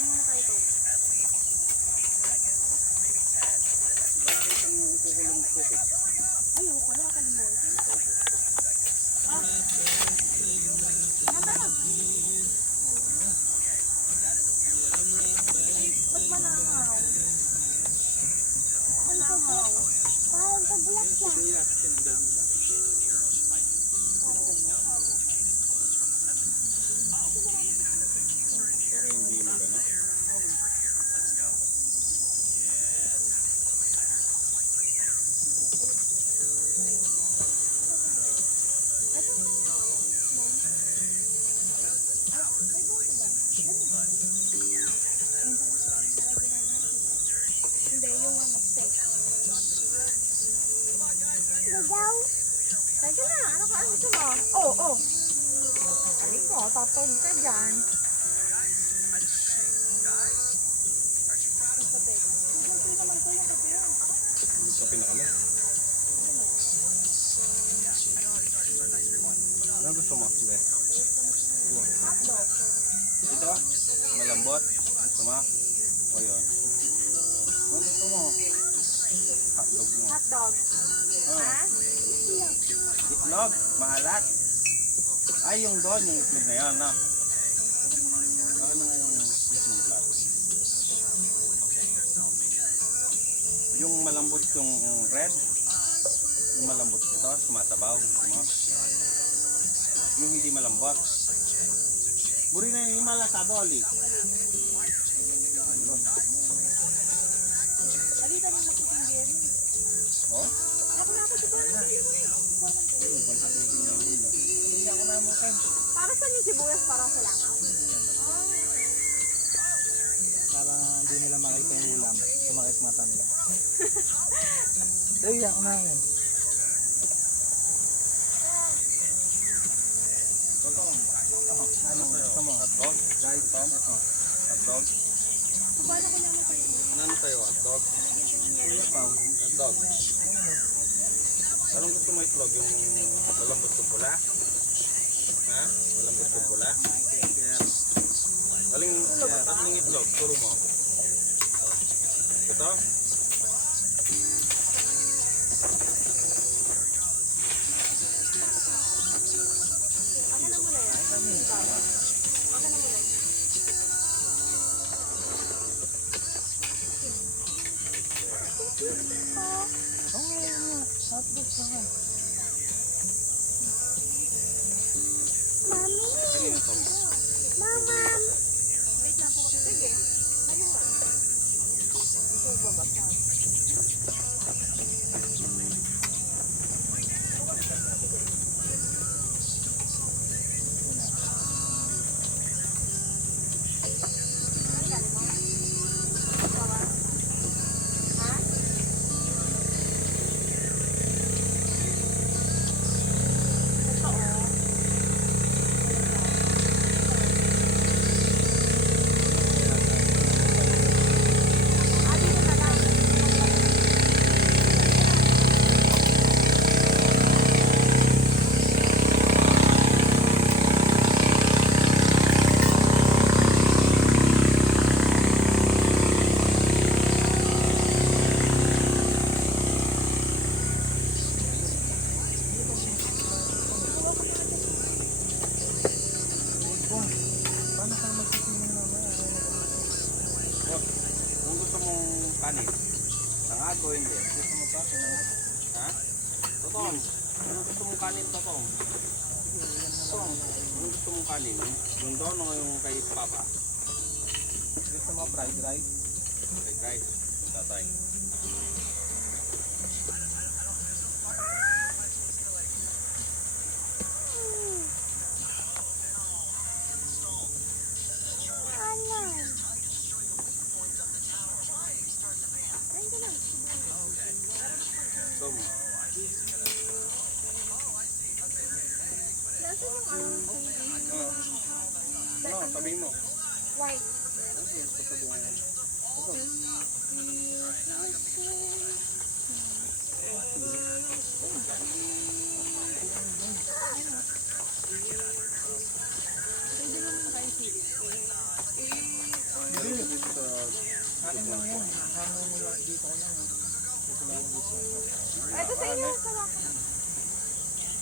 Kain muna tayo ito. Ayaw ko, nakakalimutin. Ah. Nata na. Ay, ba't malangaw? Malangaw. Parang pabulak siya. Hindi, yung ano, steak. Gagaw. Teka na, ano ka gusto mo? Oo. Alin ko, tatawag ka dyan. Ano gusto mo? Hindi. Hotdog. Ito? Malambot? Gusto mo? O yun. Ano gusto mo? Hotdog mo. Hotdog. Oh. Ha? Itlog? Maalat? Ay, yung doon, yung itlog na yan, no? Ano nga yung itlog plato? Yung malambot yung red? Yung malambot ito, sumatabaw. Gusto mo? Yung hindi malambot. Buri na yung malasado, Ali. Alita mo makitinggin. Oh? Ako na ako si Bola. Hindi ako namukin. Para saan yung sibuyas? Para sa langaw? Para hindi nila makita yung ulam. Sumakit mata nila. Ay, ako na yan. Totoo. Ano gusto mo? Hotdog? Guys, ito. Hotdog? Paano ko naman kayo? Ano kayo? Hotdog? Kuya Pao. Hotdog? Anong gusto mo itlog? Yung malambot yung pula? Ha? Malambot yung pula? Aling itlog? Turo mo. Ito? Ako na muna yan. Ako na muna. Okay, hotdog na nga. Mami. Kanina to. Mamam. Wait lang po. Sige. Ayun lang. Ito babasa. Paano ka magsisiming naman? Anong gusto mong kanin? Tangag o hindi? Gusto mo pa? Ha? Totoo. Anong gusto mong kanin? Totoo. Totoo. Anong gusto mong kanin? Yung doon o yung kay Papa? Gusto mo fried rice? Kay guys. Tatay. Alam. Gusto mo? Nasaan yung ano? Ano? Sabihin mo. White. Ano gusto sabihin mo? Pwede naman kain sili. Hindi, Akin lang yan. Kasama mo lang dito ko lang. Dito lang yung gusto. Ay, ito sa inyo. Kawa ka.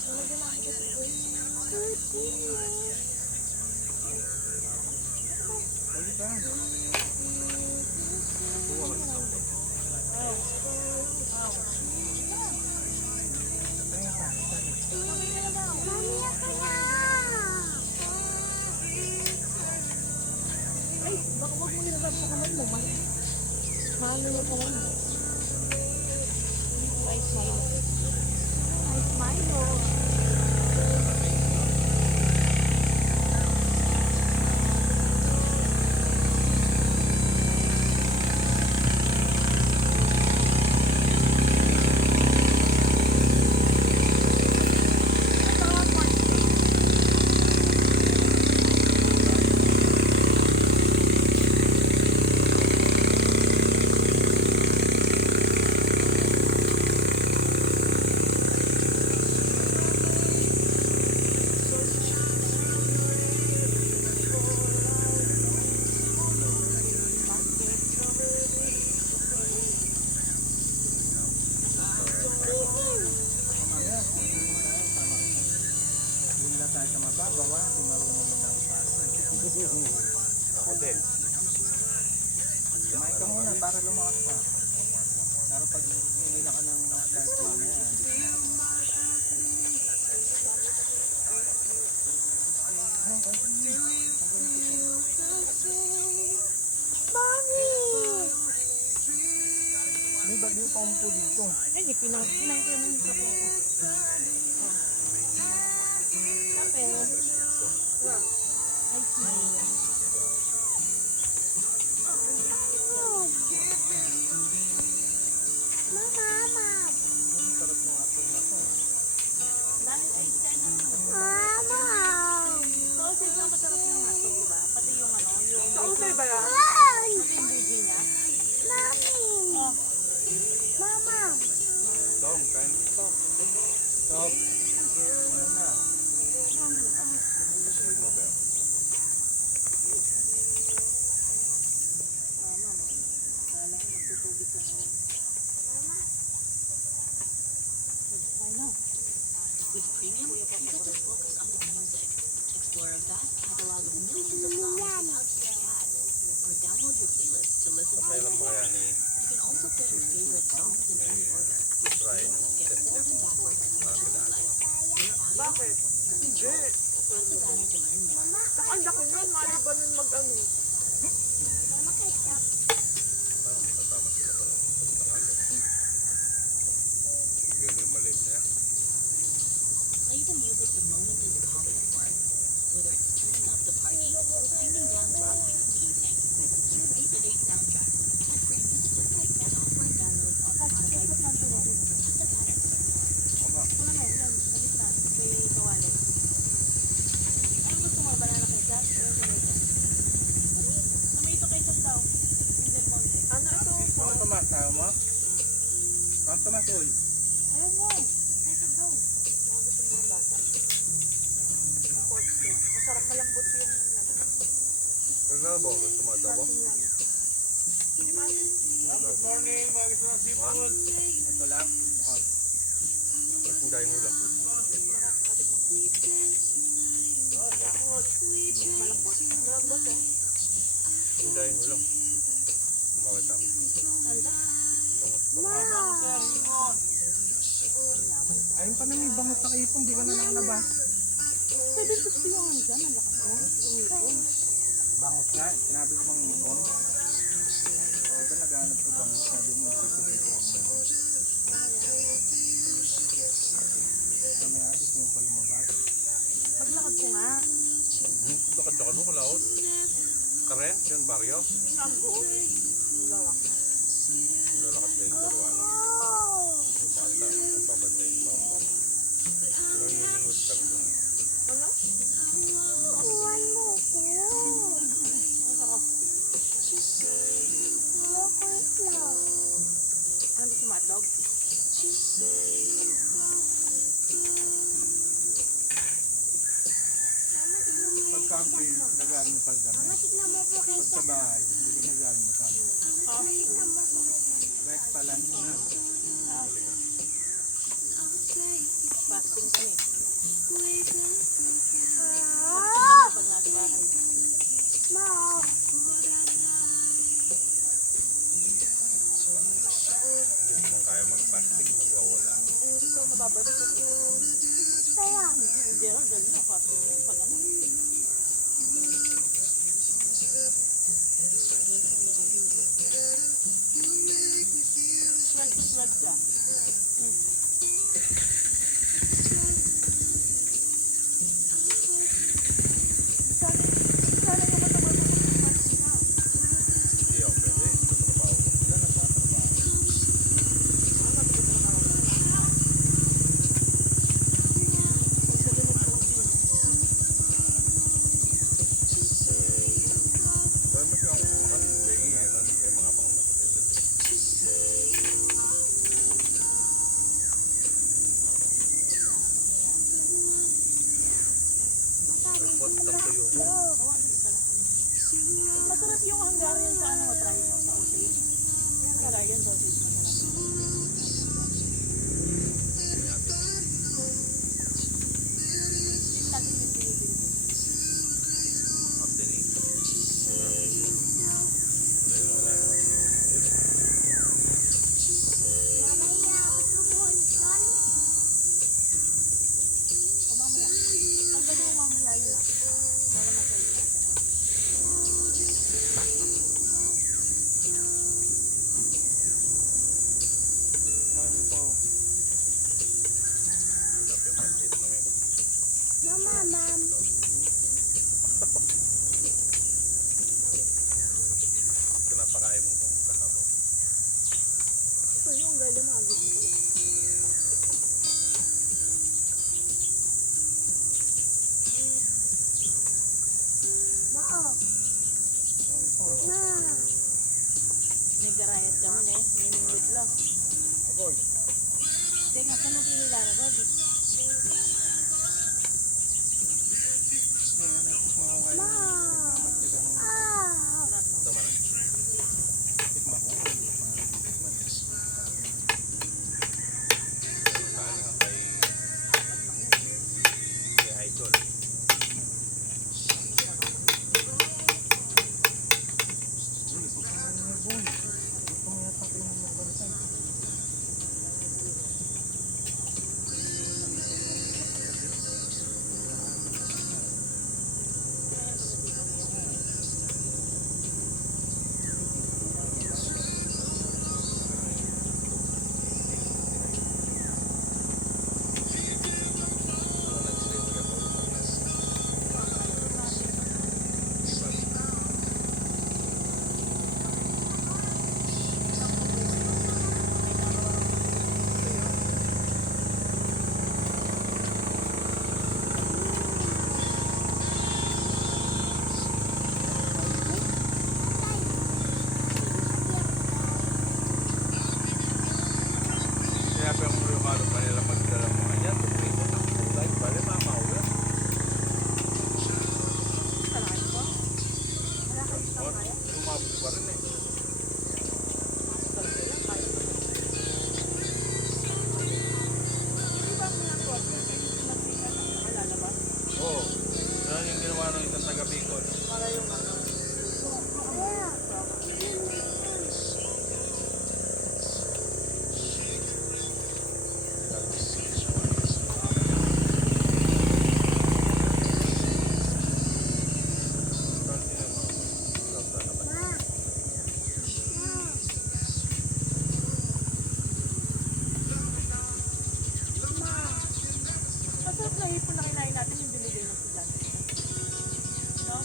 Lagyan namin kasi po. Pwede pa. Mami, ako na. Ay, baka huwag mo ginagap sa kamay mo. Mahalo yung kamay mo. Ay, smile. Ay, smile. Mamaya, hindi lang tayo sa mababaw, ha? Hindi marunong lang ako pa. Ako din. Kumain ka muna para lumakas pa. Pero pag hinila ka ng start mo na yan. Mami! May bagyo pa umpo dito. Ay, di pinangkaya mo yung kape. Kape. Ay, smile. Mama! Ang sarap ng ato na to. Dahil ay sana. Mama! Sausage lang masarap yung hato, diba? Pati yung ano, yung... Sausage ba yan? Ay! Yung bugi niya. Mami! Oh. Mama! Tom, kain mo Tom. Stop. Ano na? Mo ba? Mama, akala ko magtutubig ka ngayon. Why not? With Premium, you get to focus on the music, explore a vast catalog of millions of songs without hearing ads, or download your playlist to listen to Kapay lang it. ba yan eh? You can also play your favorite songs in any order, with Try Premium, nung skip test forward niya. and backwards as much as you like. Your audio, Bakit? control, press the banner to learn more. Ang laki nun, mali ba nun mag-ano? Mama, ketchup. Parang matatama sila pa lang. Ganun yung maliit na yan. Play the music the moment is calling for. Whether it's turning up the party or winding down Broadway in the evening. Curate the day's soundtrack with ad-free music listening and offline downloads on Spotify. Tap the banner to learn more. Ano yan? Yan, sa gitna. May kawali. Ano gusto mo? Banana ketchup? Or tomato? Tomato ketchup daw. Yung Del Monte. Ano ito? Ang tomat tayo mo? Ang tomat oil. Ayaw mo. Ketchup daw. Mga gusto ng mga bata. Pork steak. Masarap malambot yung ano. Pero ba? Gusto mo ito ba? Asin lang. Di ba? Good morning, mga gusto ng seafood. Ito lang. Oh. Gusto mo dahil ulam. Malambot. Malambot oh. Gusto dahil ulam. Kumakita. Alda. Ayun pa na may bangot na ipon, di ka na nakalabas. 750 yung ano dyan. Ang lakas mo. Yung ipon. Bangot nga, sinabi ko mang ipon. Di ba naghanap ka bangot? Sabi mo sisipin ko. Kami nga, gusto mo pa lumabas. Maglakad ko nga. Dakad-dakad mo kalaot. Kare, yan baryo. Ang goal. Ang lawak na. Lalakad kayo ng dalawa lang. Oh! Yung bata, ang babantay ng mga mga. Nangingingot kami dun. Ano? Iwan mo ko. Ano? Yogurt lang. Ano gusto mo? Hotdog? Mama, iwan mo. Pag camping, nag-almusal kami. Mama, tignan mo po Pag kay sa bahay, hindi ko nag-almusal. Tignan mo po kay Rest pala na. Fasting kami. Ah! Pag nasa bahay. Ma! Hindi mo kaya mag-fasting, magwawala. Ito, nababalik ko. Kaya, Gerald, dali na, fasting yan. Pag ano. Swag to swag ka. Sana yung matagal mo mag-fasting ka. Hindi ako pwede. Sa trabaho ko. Dahil mas yung bengi eh. Kaya mga pang masakit. Report ang tuyo mo. Masarap yung Hungarian sa ano, try nyo, sa sausage. Hungarian sausage, masarap. Yun natin yung pinipili ko. Afternoon. mama, iabot mo po yun. O mamaya, tanggalin mo mamaya yun ah. Para ma-charge natin ha. Sabi po, Sarap yung maliit na may Mama, ma'am. pinapakain mo kung kahapon. Ito yung galing mo, agit mo ko lang. Ma, oh. sabi po, Ma. May garayat kami na eh. May minute lang. Agoy. Teka, saan mo pinilala, Bobby? yan ang tikma ko kayo. Ma. Mamastika ng Ah. Sarap no? Tama na. tikma ko. Sana kay Idol. Gusto mo yata kayo ng balitan. Kaya pa yung Romano pa nila magdala mga dyan. Tukrito na. Like, bali mamauwi. Kalahin ko? Wala kayo sa O, kaya? lumabot pa rin eh. Talaga yan, kaya ko. Hindi ba ang ginagawa? Pinagpikan ang nakalalabas? Oo. Yan yung ginawa ng isang taga Bicol. Para yung ano. Masarap na hipon na kinain natin yung binigay ng estudyante. No?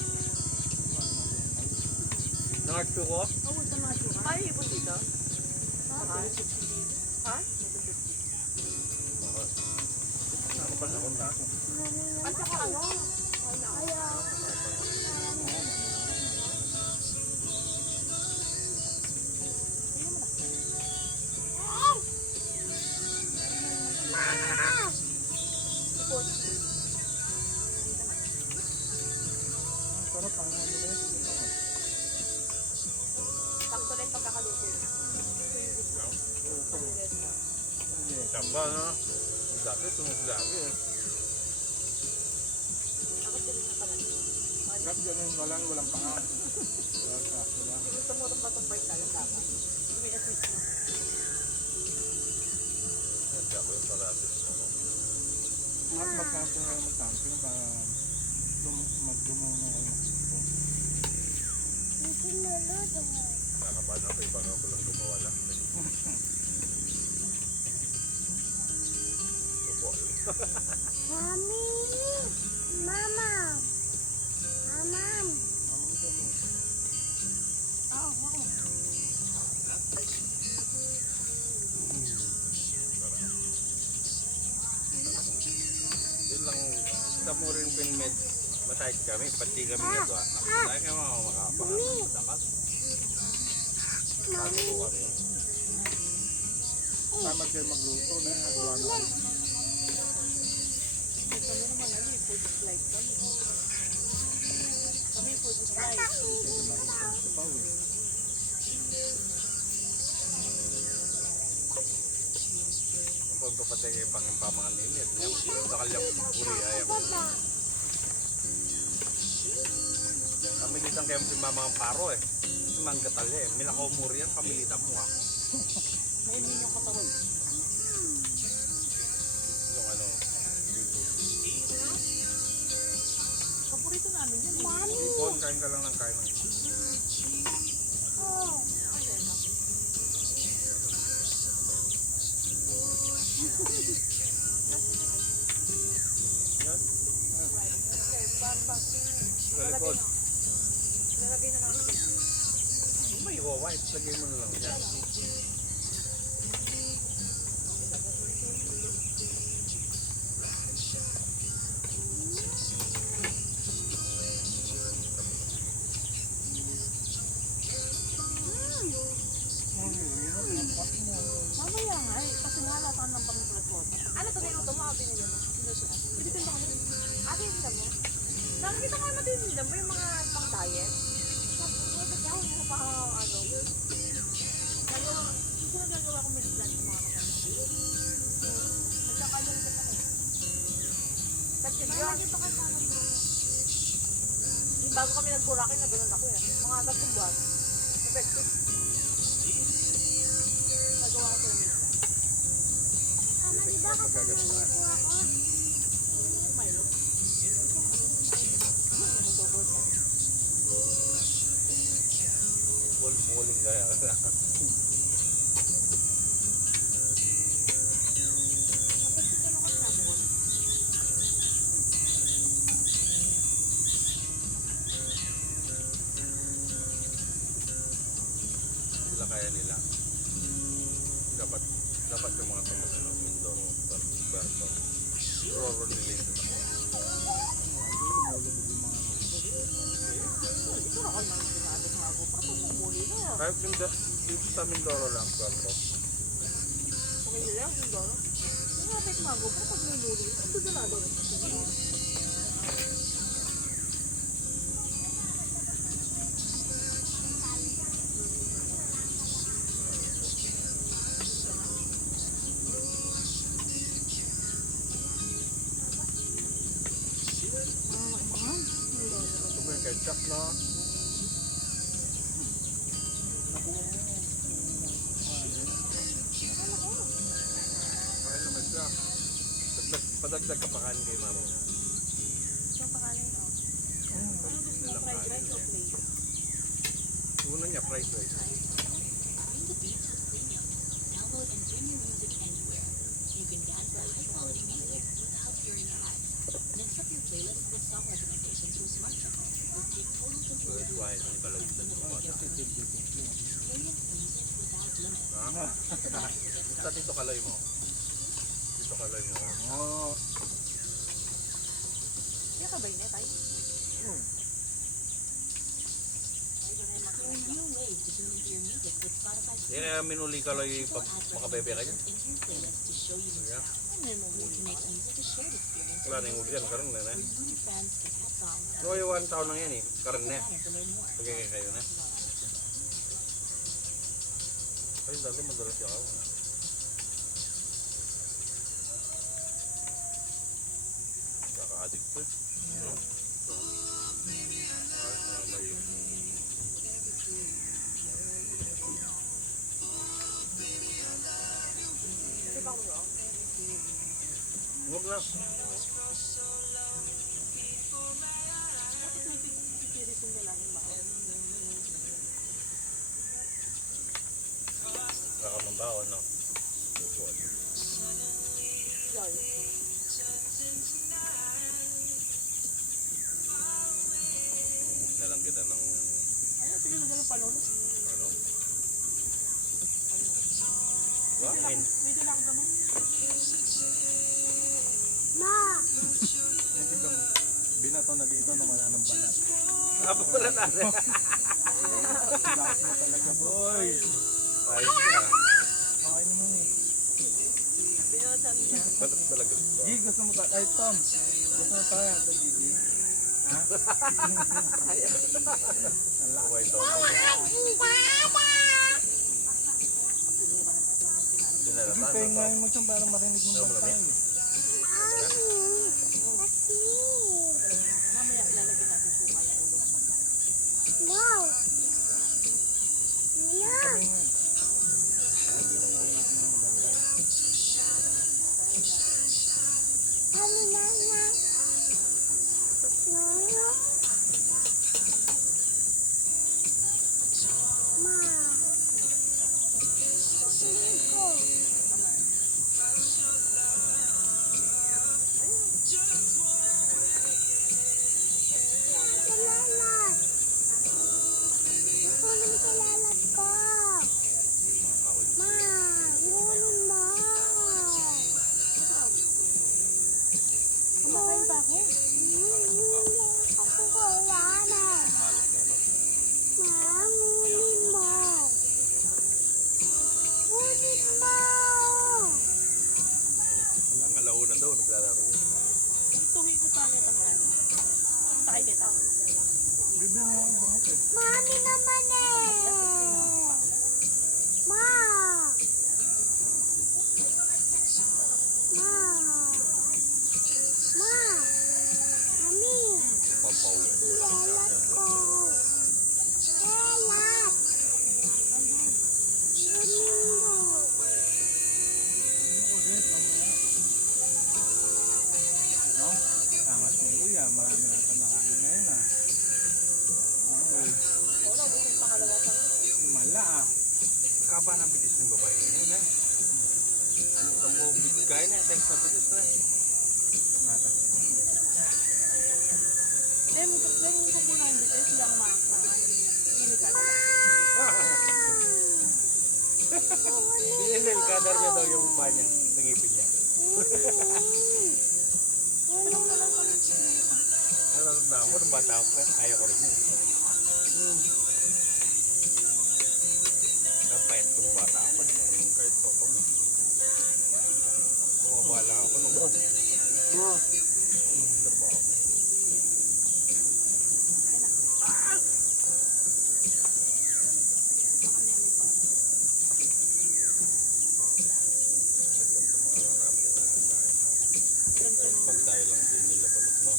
Nangarto ko? Oo, sa mga suka. Ay, hipon dito? Ha? Ano pa sa konta? At saka ano? Ayaw. Hindi mo na. Hipon. Tsamba, no? Dati, tunog lagi eh. Ako din na pala. Grab ganun ka lang, walang panga. Sakto lang. Gusto mo itong batong part talaga dapat. May assist mo. Kaya ako yung paratis mo. Magkanto nga mag-camping para magdumuno kayo magsipo. Itinulod mo. Nakakabahan ako, ibang ako lang gumawa lang. Mami! Mama! Mamam! Oo, ako. Yun lang, sa mo rin pinmed, matahit kami, pati kami na doon. Dahil kami mga makapagdakas. Bago po kami. Tama kayo magluto na nagawa na kayo. Kami naman ano eh, food flight kami. Kami food flight. Ito pa eh. Kung kapatay kayo pangimpamangan ninyo, yung nakalyang uri ayam. Baba! Kamilitan kayo pimamangang paro eh. Manggatalya eh. Minakomuri yan, kamilitan mo nga. Naimin yung katawan. Yung ano, Paborito namin yun eh. Mami! ipon, kain ka lang ng kain. Oh! Okay na. Yan, Okay, baba. sa likod. Nalagay na namin. May wipe, lagay mo na lang yan. Mamaya nga eh. Kasi nga lahat ng pang-plat ko. Ano to na yung ito? Mga binili mo? Pinitin ko yun. Ate, hindi mo? Nakikita ko yung matinila mo yung mga pang-diet. Tapos ako mo pa ano. Gagawa, gusto na gagawa ko meal plan sa mga kasama. Nagkakalungkot ako. Kasi yun. Dito ka sa alam mo. Bago kami nag-Boracay na ganun ako eh. Mga 3 buwan. Effective. Nagawa ko sila meal plan. Ama, di ba kasama mo ako? Milo. Bol-boling kaya. Sila kaya nila. Dapat yung mga tumas ano, Mindoro, Puerto, Roro related ako. Ito ako nang sinabi ng ako. Parang pumuli na yan. Kahit yung dito sa Mindoro lang, Puerto. Okay nila yung Mindoro. Yung nga pek mago, pero pag may muli, ang doon na doon. Ito ba yung ketchup na? Kaya naman siya. Padagdag ka pa kanin kay mama. Ito pangalan ko. Ano gusto mo, fried rice o plain? Una niya, fried rice. Bring the beats to premium. Download and stream your music anywhere. You can dance to high-quality music without hearing ads. Mix up your playlist with song recommendations through smartphone. Or take total control of That's your why hindi pala yung experience music without limits. Ha? Basta dito kaloy mo. Dito kaloy mo. Oo. Kaya ka ba yun eh, tay? There are new ways to tune into your music with Spotify Kaya minuli kaloy pag makabebe ka dyan. into your playlist to show you new Yeah. stuff. Ano yun mo You muli? can make music a shared experience Wala na yung ulian, karoon na na. where you and your friends can add songs and No, yung 1 taon lang yan eh. Karoon na. to learn more. Pagkakay kayo na. Ay, dati madalas yung ako. Adik ko. May Hindi ba ako wrong? huwag na. Bakit may pipirisin nila ng baon? Baka mambaon no. Yoy. Ubus na lang kita ng Ayun, sige na lang palon. ano. Wain. May dala akong gamot. Ma! Hindi ka mo. Binato na dito nung wala ng balat. Apa pala natin? Lakas mo talaga, boy. Ayos na. Okay naman eh. Pinatan niya. Balat talaga gusto. G, gusto mo tayo? Ay, Tom. Gusto mo tayo? Ito, Gigi. Ha? Okay to. Dinala Gigi, pa. kayo ngayon mo siyang para marinig mong Ano, bantay. Mamaya ilalagay natin suka yung ulo. No! No! Kami ngayon. Hindi na marinig mong bantay. Kami na na. No? Ma! Hindi ko. Salalat! Kunin sa lalat ko! Ma! Kunin mo! Kumakain ba ako? Ako wala na! Ma! Kunin mo! Kunin mo! Ang alauna daw, naglalaro yun. Ituhin ko pa niya tangan. Punta kay Teta. Bibigyan mo ang bangot eh. Mami naman eh! Ma! Ma! Ma! Mami! Papaw. Lalat ko! Lalat! Kunin mo! Ano ulit, mamaya. Ano? Angas mo kuya, marami na ito nakain ngayon ah. Okay. Oo, naubos yung pangalawa sa Mala ah. Kaba ng bitis ng babae ngayon ha. Ang buong bitkain na, sex na bitis na. Natas yan. Then, ko muna yung bitis, sila ang makakain. Inisan. Binilil, kadar niya daw yung pa niya, pangipin niya. Alam ko lang kami. Nanonood na ako, nung bata ako, ayaw ko rin yun. Napayat ko nung bata ako, kahit totong. Bumabala ako nung trabaho. Pag tayo lang din nila balot, no?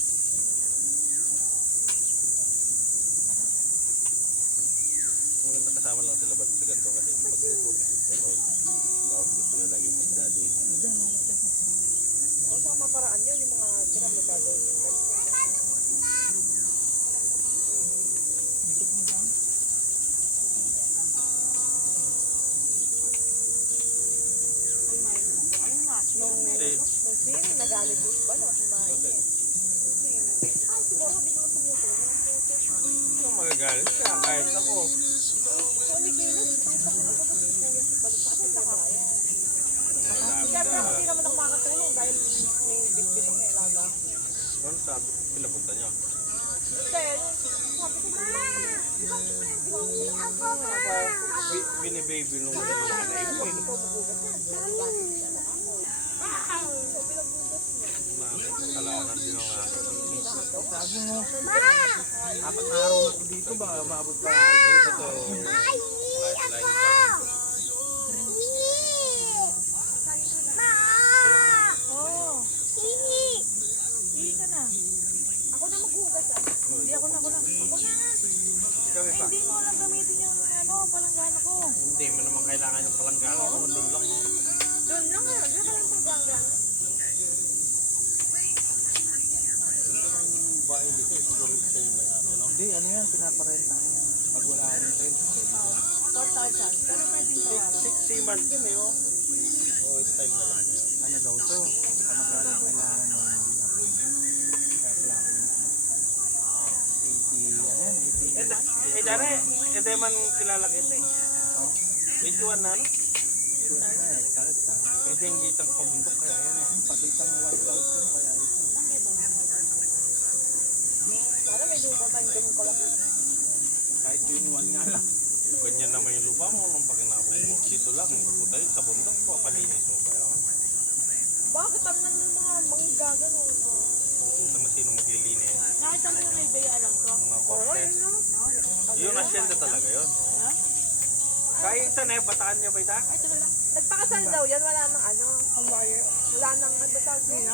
Maganda kasama lang sila ba't sa ganito kasi pagluto ng balot. Tapos gusto nila laging isda din. O, sa maparaan yun, yung mga tiram na gagawin yung ganito. Ay, may ayun nga. Nung sin, nagalit ko ba no? Kumain eh. Ay, siguro di mo lang tumutulong. Yung magagalit ka, kahit ako. Holy kilos, ang tapos ako ba si Kuya si Balot? Kasi nakakaya. Malapit Siyempre, na. hindi naman ako makakatulong dahil may bit-bit ang kailaga. Ano sabi? Pinapunta niyo? Hindi, sabi ko, Ako ma! Binibaby nung nanay mo. Kasalanan din ang akin. Sabi mo, Ma! 4 na araw na ako dito ba? Maabot pa. Ito, Ay! flashlight Ako! sabi ko. Ihi! Ma! Oo, Ihi! ihi ka na. palanggana ko. Hindi mo naman kailangan yung palanggana ko. Doon lang. No? Doon lang ngayon, doon ka lang palanggana. Yung bahay dito, siguro siya yung may-ari, no? Hindi, ano yan, pinaparenta yan. Pag wala ka ng rent, pwede yan. 4,000. Pero pwede sa araw. Seaman din eh, oh. Oh, style na lang yun. Ano daw to? Kamag-anak kailangan mo yung bilang. Kaya pala ako yung 80, ano yan, 80. Dare, ito man kilala kita eh. 81 na, no? Sure na eh, kahit na. Pwede yung gitang pabundok kaya yan eh. Pati itang white house yun, kaya ito. Para may lupa tayong ganun kalaki. Kahit yun one nga lang. Ganyan naman yung lupa mo nung pakinabong mo. Dito lang, puta yun sa bundok, papalinis mo ba yun? Bakit ang ng mga manggagano? Puta na sino maglilinis. Nakita mo yung may bayaan ko. Mga cortes. no? Yun, asyenda talaga yun. No? Ha? Kaya ito na eh, bataan niya ba ita? Ay, teka lang. Nagpakasal daw yan, wala nang ano. Ang wire. Wala nang ano tawag din.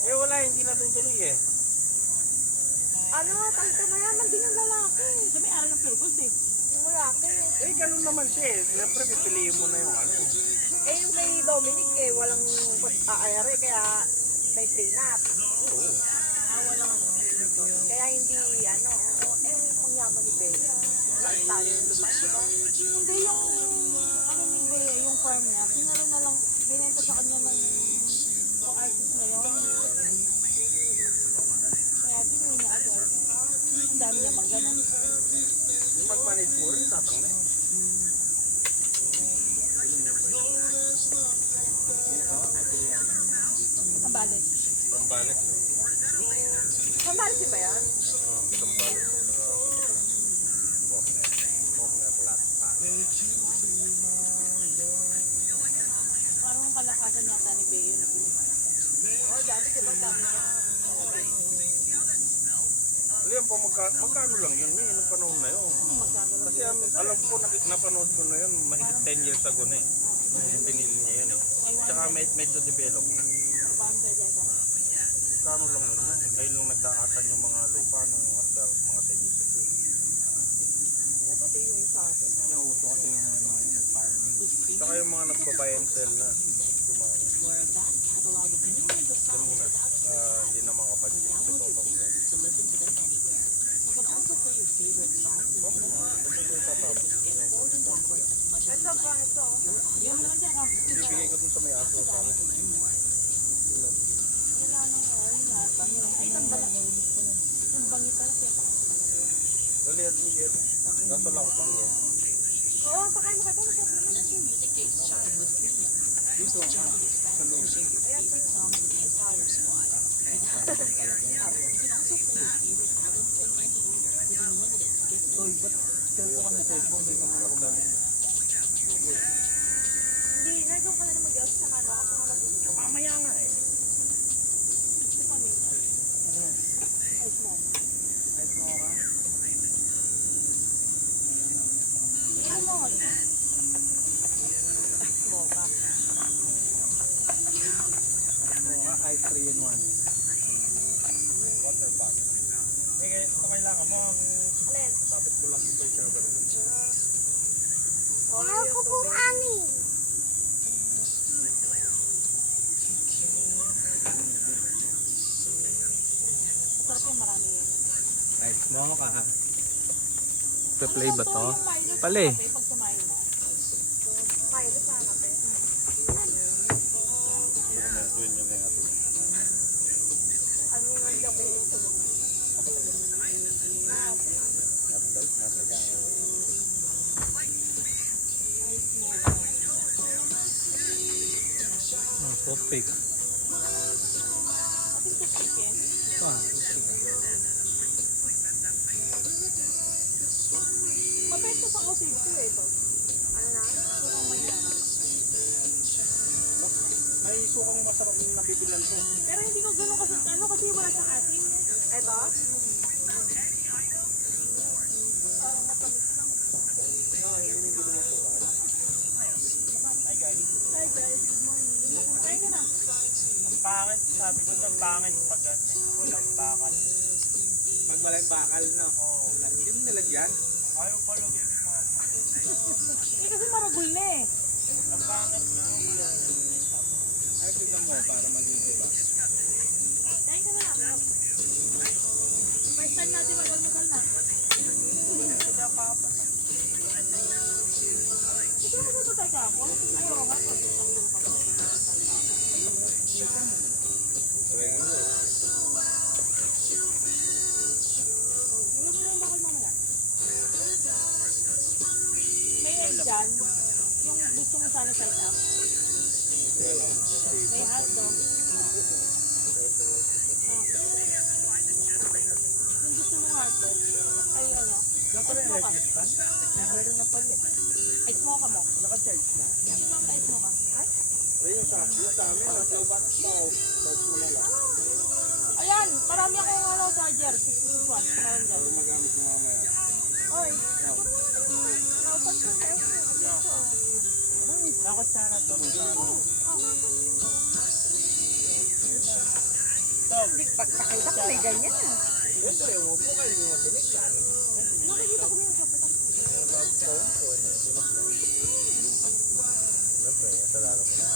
Eh wala, hindi natutuloy eh. Ano, tangka mayaman din yung lalaki. Sa may araw ng Pure eh. Yung lalaki. Eh ganun naman siya eh. Siyempre pipiliin mo na yung ano. Eh yung kay Dominic eh, walang aayari kaya may prenup. Oo. Walang kaya hindi ano, mangyaman ni Bea. Talo yung lupa, diba? Hindi yung ano ni Bea, yung farm niya. Pinalo na lang, binenta sa kanya ng artist na yun. Kaya binuwi niya agad. Ang dami niya magana. Yung mag-manage mo rin, tatang na eh. Sambales. Sambales. Sambales ba yan? Oh, Sambales. Bokner, Latak. Parang kalakasan yata ni Bea yun. Oh, dati diba dami niya. Alam po, magkano lang yun eh, nung panahon na yun. Magkano lang. Kasi alam ko, napanood ko na yun, mahigit 10 years ago na eh. Nung binili niya yun eh. Tsaka medyo develop na. Kano lang nun yun. Ngayon lang nagtaatan yung mga lupa nung after mga 10 years ago. Pati yung isa atin. Nauso kasi yung ano yun, farming. Tsaka yung mga nagbabuy and sell na dumami. For a vast catalog of millions of Yan muna. Hindi na makapag-isip ito. to listen to them anywhere. You can also play your favorite songs and forward and backward as much as Ito pa, ito. Yung naman dyan, oh. Ibigay ko dun sa may aso sa akin. Wala nang yun nata. Ay, tambala. Ang bangi pala siya pa. Dali at Miguel. Nasa lang ko niya. Oo, sakay mo kayo. Masarap naman. music days shine with premium. Dito, Join your friends and share your favorite songs with the entire squad. You can also play your favorite albums and order with unlimited skips. Toy, ba't cellphone ka ng cellphone? Hindi ka mo kumain. Hindi, nandun ka na na mag-ios sa ano. Ako na mag-ios. Mamaya nga eh. Ito pa min. Ano yan? Ay, small. Kahit mo ka? Ano mo? Small ka. Kahit mo ka, ay 3 in 1. Water bag. Eh, ito kailangan mo ang Alin? sabit ko lang dito yung server. Ako po ani. Masarap yung marami yan. Kahit mo ka ha? Play ba to? Pali. Pag sumayo na. Pilot na natin. Tuwin nyo na yung ato. Ano nga hindi ako yung tulong. Update na talaga. Ay, small. Toothpick. Ating to chicken. Ito ah, toothpick. Mabait ko sa kusig ko eh ito. Ano na? Sukang mayaman. May sukang masarap na nabibilan ko. Pero hindi ko gano'n kasi ano kasi wala siyang asin. Ito? Parang matamis lang. Hi guys. Hi guys, good morning. Kaya ka na. Ang pangit, sabi ko ang pangit pag walang bakal. Pag walang bakal, no? Oo. Hindi mo nilagyan. Ayaw pala din mama. Eh, kasi maragul na eh. Ang pangit na. Ay, tignan mo para magiging ba? Kain ka na lang. First time natin mag-almusal na. Kaya papas. Ito mo ba ito tayo kapon? Ay, oo nga. Pag-isang dun pa. Ulo mo lang bakal mamaya. May egg dyan. Yung gusto mo sana side up. May hotdog. Yung gusto mo hotdog, ay ano, Dapat rin electric fan? Meron na pala eh. ay smoke mo. Naka-charge na. Yung mga ka-smoke ka. Ay? Yung sa amin, naglobat pa o. Touch mo na lang. Ayan, marami akong ano, charger. 6 watts. Meron dyan. Para magamit mo mamaya. Oy, ako naman naupan ko sa Nakatsara to. Pagkakita ko may ganyan ah. Siyempre, mo po kayo yung tinignan. Nakikita ko yung kapitan. Siyempre, kasalanan mo na.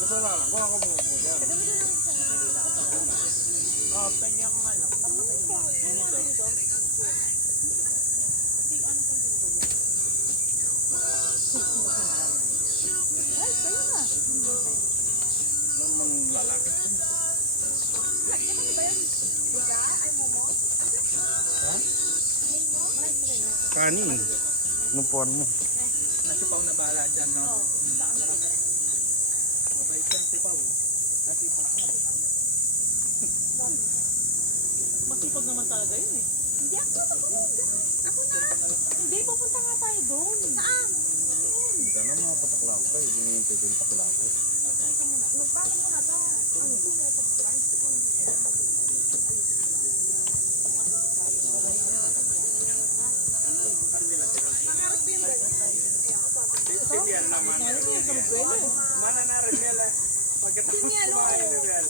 Kasalanan ko, ako mo po yan. Sabi mo na lang siya sa kanila. Oh, penya ko nga lang. Parang matay mo. Ano ano dito? Hindi, ano pang sino yan? Ay, sa'yo na. Nang manglalaki. Lagi naman ba yan? Diga? Ay, momo? Ha? Maray sa ganyan. Kanin. Nupuan mo. Nasipaw na bala dyan, no? Oo, punta ka na ba? Mabait yan sipaw. Nasipaw na. Masipag naman talaga yun eh. Hindi ako Ako na. Hindi, pupunta nga tayo doon. Saan? Ito na mga patakla ko eh. Hinihintay ko yung takla ko. Saan ka muna? Magpangin mo na to. Ano po na ito? Sinian naman. Mana na rin nila. Pagkatapos kumain ni Riel.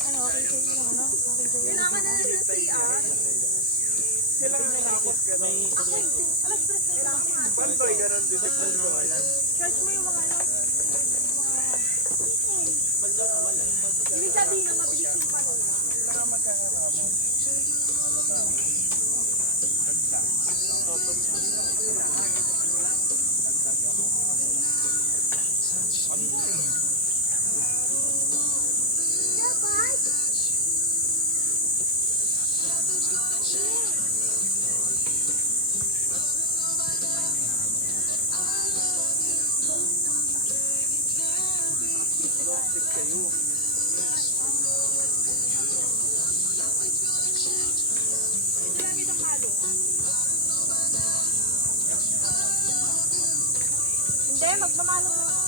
Ano, okay sa inyo, ano? Okay sa inyo. Kailangan na rin sa CR. Sila nga nakapot gano'n. May kuryente. Alas 3 na lang. Bantoy gano'n din. Charge mo yung mga ano? Ba't daw nawala? Ibig sabihin na mabilis yung panahon. Toto niya. Hindi, magmamalong na lang